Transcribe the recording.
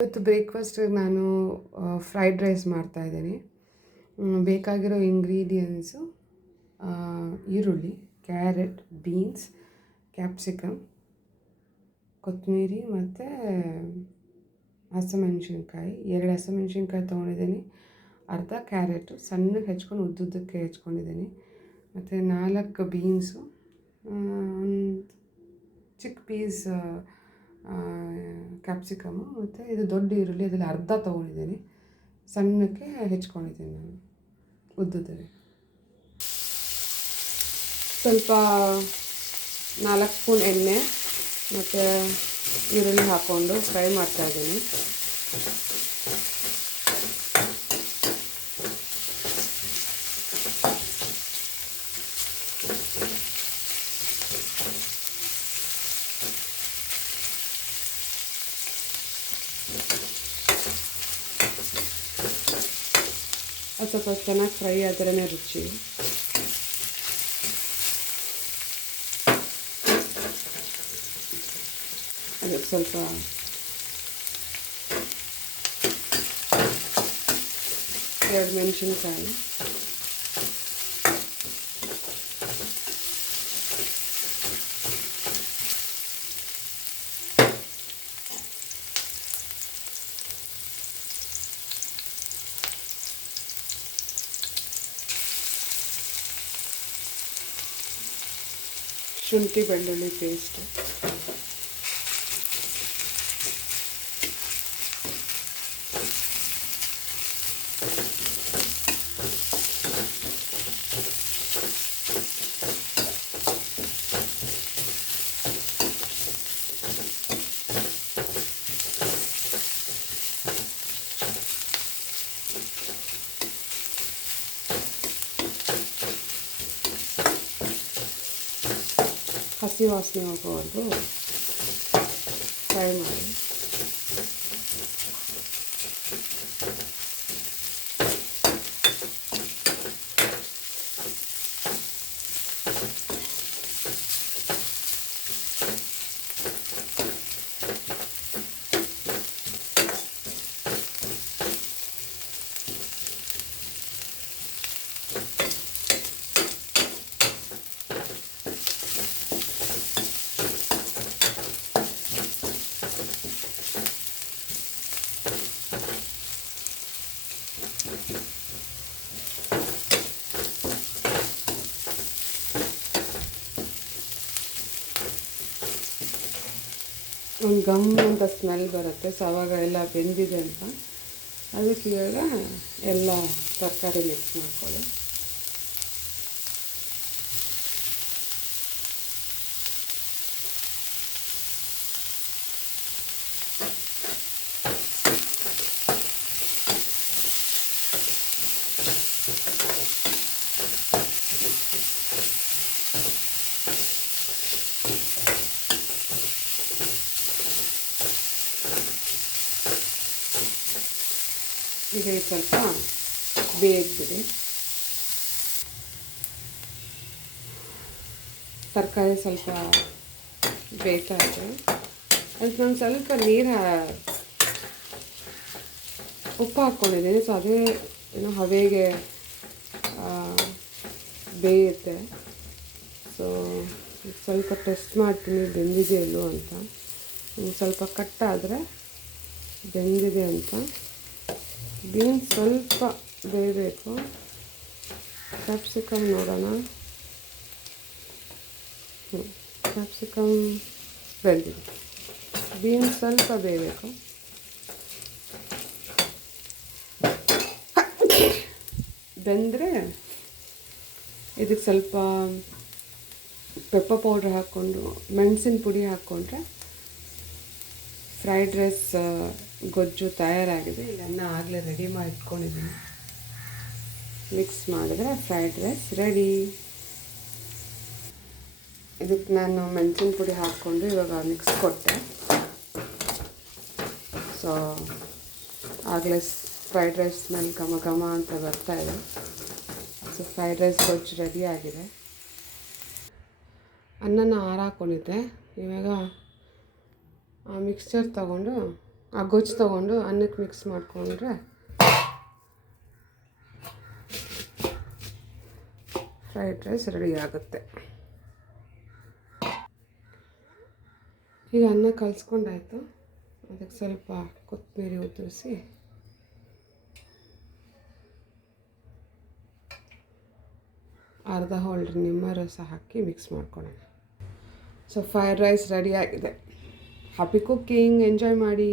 ಇವತ್ತು ಬ್ರೇಕ್ಫಾಸ್ಟಿಗೆ ನಾನು fried rice ಮಾಡ್ತಾಯಿದ್ದೀನಿ. ಬೇಕಾಗಿರೋ ಇಂಗ್ರೀಡಿಯೆಂಟ್ಸು ಈರುಳ್ಳಿ, ಕ್ಯಾರೆಟ್, ಬೀನ್ಸ್, ಕ್ಯಾಪ್ಸಿಕಮ್, ಕೊತ್ತಂಬರಿ ಮತ್ತು ಹಸಿಮೆಣ್ಸಿನ್ಕಾಯಿ. 2 ಹಸಿಮೆಣ್ಸಿನ್ಕಾಯಿ ತೊಗೊಂಡಿದ್ದೀನಿ. ಅರ್ಧ ಕ್ಯಾರೆಟು ಸಣ್ಣಗೆ ಹೆಚ್ಕೊಂಡು ಉದ್ದುದ್ದಕ್ಕೆ ಹೆಚ್ಕೊಂಡಿದ್ದೀನಿ. ಮತ್ತು 4 ಬೀನ್ಸು, ಒಂದು ಚಿಕ್ಕ ಪೀಸ್ ಕ್ಯಾಪ್ಸಿಕಮ್ಮು, ಮತ್ತು ಇದು ದೊಡ್ಡ ಈರುಳ್ಳಿ, ಅದರಲ್ಲಿ ಅರ್ಧ ತೊಗೊಂಡಿದ್ದೀನಿ, ಸಣ್ಣಕ್ಕೆ ಹೆಚ್ಕೊಂಡಿದ್ದೀನಿ ನಾನು ಉದ್ದುದ್ದರೆ. ಸ್ವಲ್ಪ 4 ಸ್ಪೂನ್ ಎಣ್ಣೆ ಮತ್ತು ಈರುಳ್ಳಿ ಹಾಕ್ಕೊಂಡು ಫ್ರೈ ಮಾಡ್ತಾಯಿದ್ದೀನಿ. ಅದು ಸ್ವಲ್ಪ ಚೆನ್ನಾಗಿ ಫ್ರೈ ಆದ್ರೇ ರುಚಿ. ಅದಕ್ಕೆ ಸ್ವಲ್ಪ ಎರಡು ಮೆಣಸಿನ್ಕಾಯಿ, ಶುಂಠಿ ಬೆಳ್ಳುಳ್ಳಿ ಪೇಸ್ಟ್, ಹಸಿ ವಾಸನೆ ಹೋಗೋವರೆಗೂ ಫ್ರೈ ಮಾಡಿ. ಒಂದು ಗಮ್ ಅಂತ ಸ್ಮೆಲ್ ಬರುತ್ತೆ. ಸೊ ಆವಾಗ ಎಲ್ಲ ಬೆಂದಿದೆ ಅಂತ. ಅದಕ್ಕೆ ಇವಾಗ ಎಲ್ಲ ತರಕಾರಿ ಮಿಕ್ಸ್ ಮಾಡ್ಕೊಳ್ಳಿ. ಈಗ ಸ್ವಲ್ಪ ಬೇಯಿಸ್ಬಿಡಿ. ತರಕಾರಿ ಸ್ವಲ್ಪ ಬೇಕಾದರೆ ಅದಕ್ಕೆ ನಾನು ಸ್ವಲ್ಪ ಉಪ್ಪು ಹಾಕ್ಕೊಂಡಿದ್ದೀನಿ. ಸೊ ಅದೇ ಹವೆಗೆ ಬೇಯುತ್ತೆ. ಸೊ ಸ್ವಲ್ಪ ಟೆಸ್ಟ್ ಮಾಡ್ತೀನಿ ಬೆಂದಿದೆ ಇಲ್ಲೋ ಅಂತ. ಸ್ವಲ್ಪ ಕಟ್ಟಾದರೆ ಬೆಂದಿದೆ ಅಂತ. ಬೀನ್ಸ್ ಸ್ವಲ್ಪ ಬೇಯಬೇಕು. ಕ್ಯಾಪ್ಸಿಕಮ್ ನೋಡೋಣ. ಕ್ಯಾಪ್ಸಿಕಮ್ ಬೆಂದಿದೆ. ಬೀನ್ಸ್ ಸ್ವಲ್ಪ ಬೇಯಬೇಕು. ಬೆಂದರೆ ಇದಕ್ಕೆ ಸ್ವಲ್ಪ ಪೆಪ್ಪರ್ ಪೌಡ್ರ್ ಹಾಕ್ಕೊಂಡು ಮೆಣಸಿನ ಪುಡಿ ಹಾಕ್ಕೊಂಡ್ರೆ ಫ್ರೈಡ್ ರೈಸ್ ಗೊಜ್ಜು ತಯಾರಾಗಿದೆ. ಈಗ ಅನ್ನ ಆಗಲೇ ರೆಡಿ ಮಾಡಿ ಇಟ್ಕೊಂಡಿದ್ದೀನಿ. ಮಿಕ್ಸ್ ಮಾಡಿದ್ರೆ ಫ್ರೈಡ್ ರೈಸ್ ರೆಡಿ. ಇದಕ್ಕೆ ನಾನು ಮೆಣಸಿನ ಪುಡಿ ಹಾಕ್ಕೊಂಡು ಇವಾಗ ಮಿಕ್ಸ್ ಕೊಟ್ಟೆ. ಸೊ ಆಗಲೇ ಫ್ರೈಡ್ ರೈಸ್ ಸ್ಮೆಲ್ ಘಮ ಘಮ ಅಂತ ಬರ್ತಾಯಿದೆ. ಸೊ ಫ್ರೈಡ್ ರೈಸ್ ಗೊಜ್ಜು ರೆಡಿ ಆಗಿದೆ. ಅನ್ನನ ಹಾಕೊಂಡಿದ್ದೆ. ಇವಾಗ ಆ ಮಿಕ್ಸ್ಚರ್ ತಗೊಂಡು ಆ ಗೊಜ್ಜು ತೊಗೊಂಡು ಅನ್ನಕ್ಕೆ ಮಿಕ್ಸ್ ಮಾಡಿಕೊಂಡ್ರೆ ಫ್ರೈಡ್ ರೈಸ್ ರೆಡಿ ಆಗುತ್ತೆ. ಈಗ ಅನ್ನ ಕಲಿಸ್ಕೊಂಡಾಯ್ತು. ಅದಕ್ಕೆ ಸ್ವಲ್ಪ ಕೊತ್ತಂಬರಿ ಉದುರಿಸಿ ಅರ್ಧ ಹೋಳು ನಿಂಬೆ ರಸ ಹಾಕಿ ಮಿಕ್ಸ್ ಮಾಡ್ಕೊಳ್ಳೋಣ. ಸೊ ಫ್ರೈಡ್ ರೈಸ್ ರೆಡಿಯಾಗಿದೆ. ಹ್ಯಾಪಿ ಕುಕ್ಕಿಂಗ್, ಎಂಜಾಯ್ ಮಾಡಿ.